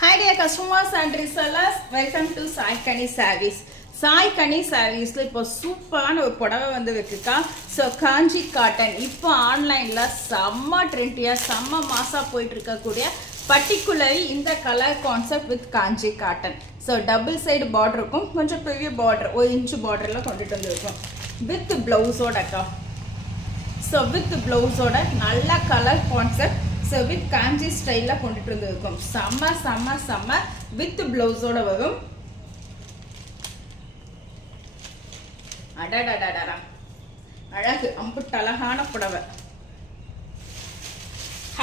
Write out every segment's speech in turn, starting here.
Hi dear customers and resellers, welcome to Sai Kani Sarees. Sai Kani Sarees இப்போ சூப்பரான ஒரு புடவை வந்து இருக்குக்கா. ஸோ காஞ்சி காட்டன் இப்போ ஆன்லைனில் செம்ம ட்ரெண்டியாக செம்ம மாசாக போயிட்டு இருக்கக்கூடிய பர்டிகுலர்லி இந்த colour concept with Kanchi cotton. So double side border இருக்கும், கொஞ்சம் பெரிய பார்டர் 1 இன்ச்சு பார்டரில் கொண்டுட்டு வந்துருக்கும் வித் ப்ளவுஸோடக்கா. ஸோ வித் ப்ளவுஸோட நல்ல கலர் கான்செப்ட். ஸோ வித் காஞ்சி ஸ்டைலில் கொண்டுட்டு வந்துருக்கும். செம்ம செம்ம செம்ம வித் ப்ளவுஸோட வரும். அடடடடா அழகு அம்புட்டு அழகான புடவை.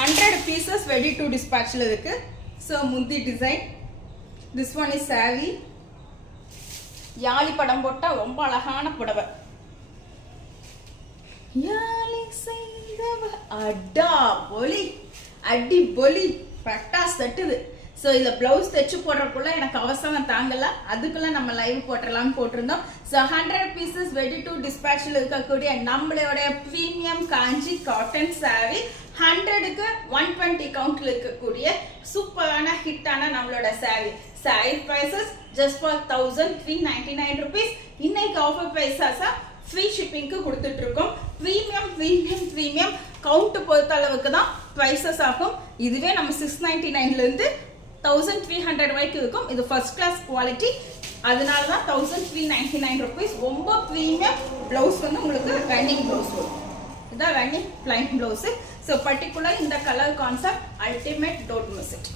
100 pieces ready to dispatchல இருக்கு. ஸோ முந்தி design. This one is sari. யாழி படம் போட்டா ரொம்ப அழகான புடவை. யாழி செய்தவ அடா பொலி அடி பொலி பட்டா தட்டுது. ஸோ இதில் ப்ளவுஸ் தைச்சு போடுறக்குள்ள எனக்கு அவசரம் தாங்கல, அதுக்குள்ள நம்ம லைவ் போட்டுடலாம்னு போட்டிருந்தோம். ஸோ 100 pieces ready to dispatchல இருக்கக்கூடிய நம்மளோட ப்ரீமியம் காஞ்சி காட்டன் சாரி 100க்கு 120 கவுண்ட்ல இருக்கக்கூடிய சூப்பரான ஹிட்டான நம்மளோட sorry. Sorry prices just for 1399 rupees. இன்னைக்கு ஆஃபர் பிரைஸஸா ஃப்ரீ ஷிப்பிங்க்கு கொடுத்துட்டு இருக்கோம். ப்ரீமியம் ப்ரீமியம் ப்ரீமியம் கவுண்ட் பொறுத்த அளவுக்கு தான் ப்ரைசஸ் ஆகும். இதுவே நம்ம 699ல இருந்து 1300 வரைக்கும் இருக்கும். இது ஃபர்ஸ்ட் கிளாஸ் குவாலிட்டி, அதனால தான் 1399 rupees. ரொம்ப ப்ரீமியம். ப்ளவுஸ் வந்து உங்களுக்கு ரன்னிங் ப்ளவுஸ் வரும். இதான் running plain blouse. So particular இந்த colour concept ultimate, don't miss it.